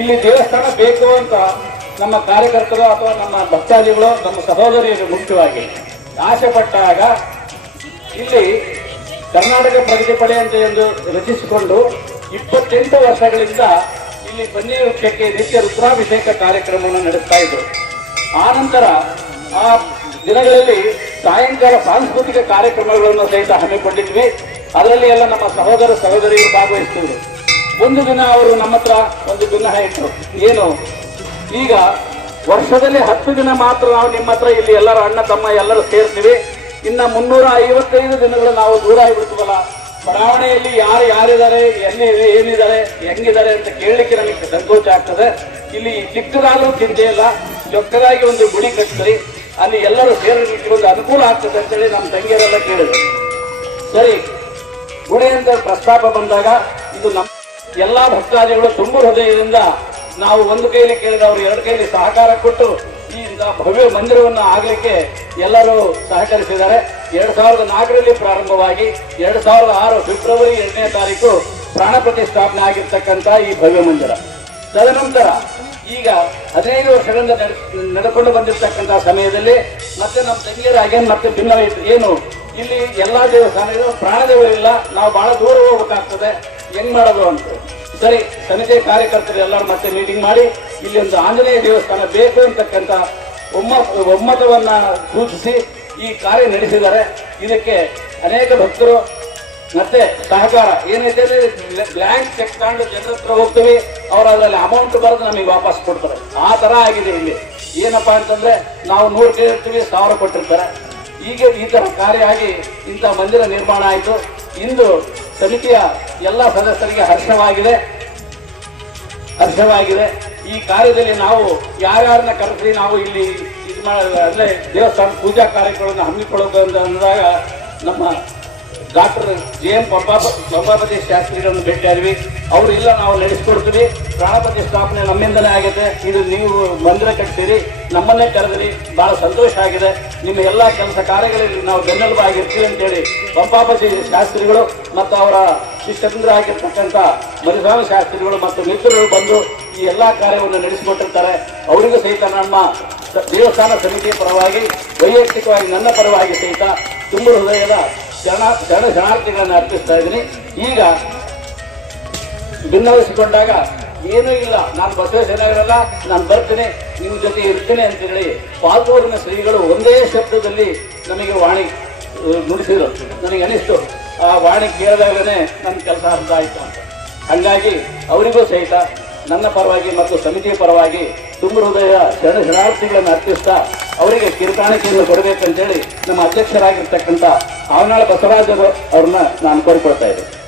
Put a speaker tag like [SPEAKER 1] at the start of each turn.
[SPEAKER 1] ಇಲ್ಲಿ ದೇವಸ್ಥಾನ ಬೇಕು ಅಂತ ನಮ್ಮ ಕಾರ್ಯಕರ್ತರು ಅಥವಾ ನಮ್ಮ ಭಕ್ತಾದಿಗಳು, ನಮ್ಮ ಸಹೋದರಿಯರು ಮುಖ್ಯವಾಗಿ ಆಸೆ ಪಟ್ಟಾಗ ಇಲ್ಲಿ ಕರ್ನಾಟಕ ಪ್ರಗತಿ ಪಡೆ ಅಂತ ಎಂದು ರಚಿಸಿಕೊಂಡು ಇಪ್ಪತ್ತೆಂಟು ವರ್ಷಗಳಿಂದ ಇಲ್ಲಿ ಬನ್ನಿ ವೃಕ್ಷಕ್ಕೆ ನಿತ್ಯ ರುದ್ರಾಭಿಷೇಕ ಕಾರ್ಯಕ್ರಮವನ್ನು ನಡೆಸ್ತಾ ಇದ್ರು. ಆ ನಂತರ ಆ ದಿನಗಳಲ್ಲಿ ಸಾಯಂಕಾಲ ಸಾಂಸ್ಕೃತಿಕ ಕಾರ್ಯಕ್ರಮಗಳನ್ನು ಸಹಿತ ಹಮ್ಮಿಕೊಂಡಿದ್ವಿ. ಅದರಲ್ಲಿ ಎಲ್ಲ ನಮ್ಮ ಸಹೋದರ ಸಹೋದರಿಯರು ಭಾಗವಹಿಸ್ತಿದ್ರು ಒಂದು ದಿನ ಅವರು ನಮ್ಮ ಹತ್ರ ಒಂದು ದಿನ ಇಟ್ಟರು ಏನು? ಈಗ ವರ್ಷದಲ್ಲಿ ಹತ್ತು ದಿನ ಮಾತ್ರ ನಾವು ನಿಮ್ಮ ಹತ್ರ ಇಲ್ಲಿ ಎಲ್ಲರ ಅಣ್ಣ, ತಮ್ಮ ಎಲ್ಲರೂ ಸೇರ್ತೀವಿ. ಇನ್ನ ಮುನ್ನೂರ ಐವತ್ತೈದು ದಿನಗಳು ನಾವು ದೂರ ಆಗಿಬಿಡ್ತೀವಲ್ಲ? ಬಡಾವಣೆಯಲ್ಲಿ ಯಾರು ಯಾರಿದ್ದಾರೆ, ಎಲ್ಲಿ ಏನಿದ್ದಾರೆ, ಹೆಂಗಿದ್ದಾರೆ ಅಂತ ಕೇಳಲಿಕ್ಕೆ ನಮಗೆ ಸಂಕೋಚ ಆಗ್ತದೆ. ಇಲ್ಲಿ ಚಿಕ್ಕದಾಗಲೂ ಚಿಂತೆ ಇಲ್ಲ. ಚೊಕ್ಕದಾಗಿ ಒಂದು ಗುಡಿ ಕಟ್ತೀರಿ ಅಲ್ಲಿ ಎಲ್ಲರೂ ಸೇರಲಿಕ್ಕೆ ಒಂದು ಅನುಕೂಲ ಆಗ್ತದೆ ಅಂತೇಳಿ ನಮ್ಮ ತಂಗಿಯರೆಲ್ಲ ಕೇಳಿದ್ರು. ಸರಿ ಗುಡಿ ಅಂತ ಪ್ರಸ್ತಾಪ ಬಂದಾಗ ಇದು ನಮ್ಮ ಎಲ್ಲಾ ಭಕ್ತಾದಿಗಳು ತುಂಬ ಹೃದಯದಿಂದ ನಾವು ಒಂದು ಕೈಲಿ ಕೇಳಿದವರು ಎರಡು ಕೈಲಿ ಸಹಕಾರ ಕೊಟ್ಟು ಈ ಭವ್ಯ ಮಂದಿರವನ್ನು ಆಗಲಿಕ್ಕೆ ಎಲ್ಲರೂ ಸಹಕರಿಸಿದ್ದಾರೆ. ಎರಡ್ ಸಾವಿರದ ನಾಲ್ಕರಲ್ಲಿ ಪ್ರಾರಂಭವಾಗಿ ಎರಡ್ ಸಾವಿರದ ಆರು ಫೆಬ್ರವರಿ ಎಂಟನೇ ತಾರೀಕು ಪ್ರಾಣ ಪ್ರತಿಷ್ಠಾಪನೆ ಆಗಿರ್ತಕ್ಕಂಥ ಈ ಭವ್ಯ ಮಂದಿರ. ತದನಂತರ ಈಗ ಹದಿನೈದು ವರ್ಷಗಳಿಂದ ನಡೆ- ನಡ್ಕೊಂಡು ಬಂದಿರತಕ್ಕಂಥ ಸಮಯದಲ್ಲಿ ಮತ್ತೆ ನಮ್ಮ ತಂಗಿಯರಾಗೇನು ಮತ್ತೆ ಭಿನ್ನ ಏನು ಇಲ್ಲಿ ಎಲ್ಲಾ ದೇವಸ್ಥಾನಗಳು ಪ್ರಾಣದೇವರಿಲ್ಲ, ನಾವು ಬಹಳ ದೂರ ಹೋಗ್ಬೇಕಾಗ್ತದೆ. ಹೆಂಗ್ ಮಾಡೋದು ಅಂತ. ಸರಿ ಸಮಿತಿ ಕಾರ್ಯಕರ್ತರು ಎಲ್ಲರೂ ಮತ್ತೆ ಮೀಟಿಂಗ್ ಮಾಡಿ ಇಲ್ಲಿ ಒಂದು ಆಂಜನೇಯ ದೇವಸ್ಥಾನ ಬೇಕು ಅಂತಕ್ಕಂಥ ಒಮ್ಮ, ಒಮ್ಮತವನ್ನ ಸೂಚಿಸಿ ಈ ಕಾರ್ಯ ನಡೆಸಿದ್ದಾರೆ. ಇದಕ್ಕೆ ಅನೇಕ ಭಕ್ತರು ಮತ್ತೆ ಸಹಕಾರ. ಏನೈತೆ ಬ್ಲ್ಯಾಂಕ್ ಚೆಕ್ ತಗೊಂಡು ಜನರ ಹತ್ರ ಹೋಗ್ತೀವಿ, ಅವ್ರು ಅದರಲ್ಲಿ ಅಮೌಂಟ್ ಬರೆದು ನಮಗೆ ವಾಪಸ್ ಕೊಡ್ತಾರೆ. ಆ ತರ ಆಗಿದೆ ಇಲ್ಲಿ. ಏನಪ್ಪಾ ಅಂತಂದ್ರೆ, ನಾವು ನೂರು ಇರ್ತೀವಿ ಸಾವಿರ ಕೊಟ್ಟಿರ್ತಾರೆ. ಈಗ ಈ ತರ ಕಾರ್ಯ ಆಗಿ ಇಂಥ ಮಂದಿರ ನಿರ್ಮಾಣ ಆಯಿತು. ಇಂದು ಸಮಿತಿಯ ಎಲ್ಲ ಸದಸ್ಯರಿಗೆ ಹರ್ಷವಾಗಿದೆ. ಹರ್ಷವಾಗಿದೆ. ಈ ಕಾರ್ಯದಲ್ಲಿ ನಾವು ಯಾರ್ಯಾರನ್ನ ಕರೆಸಿ ನಾವು ಇಲ್ಲಿ ಇದು ಮಾಡ ಅಂದ್ರೆ ದೇವಸ್ಥಾನ ಪೂಜಾ ಕಾರ್ಯಕ್ರಮವನ್ನು ಹಮ್ಮಿಕೊಳ್ಳೋದು ಅಂತ ಅಂದಾಗ ನಮ್ಮ doctor J M Pampapa, Pampapati ಶಾಸ್ತ್ರಿಗಳನ್ನು ಭೇಟಿಯಾದ್ವಿ ಅವರು ಇಲ್ಲ, ನಾವು ನಡೆಸ್ಕೊಡ್ತೀವಿ. ಪ್ರಾಣಪತಿ ಸ್ಥಾಪನೆ ನಮ್ಮಿಂದಲೇ ಆಗಿದೆ ಇದು ನೀವು ಮಂದಿರ ಕಟ್ತೀರಿ, ನಮ್ಮನ್ನೇ ಕರೆದ್ರಿ. ಬಹಳ ಸಂತೋಷ ಆಗಿದೆ. ನಿಮ್ಮ ಎಲ್ಲ ಕೆಲಸ ಕಾರ್ಯಗಳಲ್ಲಿ ನಾವು ಬೆನ್ನೆಲುಬಾಗಿರ್ತೀವಿ ಅಂತೇಳಿ ಪಂಪಾಪತಿ ಶಾಸ್ತ್ರಿಗಳು ಮತ್ತು ಅವರ ಶಿಷ್ಯಂದ್ರ ಆಗಿರ್ತಕ್ಕಂಥ ಮರಿಸಾಮ ಶಾಸ್ತ್ರಿಗಳು ಮತ್ತು ಮಿತ್ರರು ಬಂದು ಈ ಎಲ್ಲ ಕಾರ್ಯವನ್ನು ನಡೆಸಿಕೊಟ್ಟಿರ್ತಾರೆ. ಅವರಿಗೂ ಸಹಿತ ನಮ್ಮ ದೇವಸ್ಥಾನ ಸಮಿತಿಯ ಪರವಾಗಿ, ವೈಯಕ್ತಿಕವಾಗಿ ನನ್ನ ಪರವಾಗಿ ಸಹಿತ ತುಂಬ ಹೃದಯದ ಶರಣ ಶರಣ ಶರಣಾರ್ಥಿಗಳನ್ನು ಅರ್ಪಿಸ್ತಾ ಇದ್ದೀನಿ. ಈಗ ಭಿನ್ನವಹಿಸಿಕೊಂಡಾಗ ಏನೂ ಇಲ್ಲ. ನಾನು ಬಸವೇಶ್ವರಲ್ಲ ನಾನು ಬರ್ತೇನೆ ನಿಮ್ಮ ಜೊತೆ ಇರ್ತೇನೆ ಅಂತ ಹೇಳಿ ಪಾಲ್ತೂರಿನ ಶ್ರೀಗಳು ಒಂದೇ ಶಬ್ದದಲ್ಲಿ ನಮಗೆ ವಾಣಿ ನುಡಿಸಿದ್ರು. ನನಗೆ ಅನಿಸ್ತು, ಆ ವಾಣಿ ಕೇಳಿದಾಗಲೇ ನನ್ನ ಕೆಲಸ ಅರ್ಥ ಆಯಿತು ಅಂತ. ಹಂಗಾಗಿ ಅವರಿಗೂ ಸಹಿತ ನನ್ನ ಪರವಾಗಿ ಮತ್ತು ಸಮಿತಿಯ ಪರವಾಗಿ ತುಂಬ ಹೃದಯ ಜನ ಶರಣಾರ್ಥಿಗಳನ್ನು ಅರ್ಪಿಸ್ತಾ ಅವರಿಗೆ ಕಿರುಕಾಣಿಕೆಯನ್ನು ಕೊಡಬೇಕಂತೇಳಿ ನಮ್ಮ ಅಧ್ಯಕ್ಷರಾಗಿರ್ತಕ್ಕಂಥ ಆವನಾಳ ಬಸವರಾಜ್ ಅವ್ರನ್ನ ನಾನು ಕೋರಿಕೊಳ್ತಾ ಇದ್ದೆ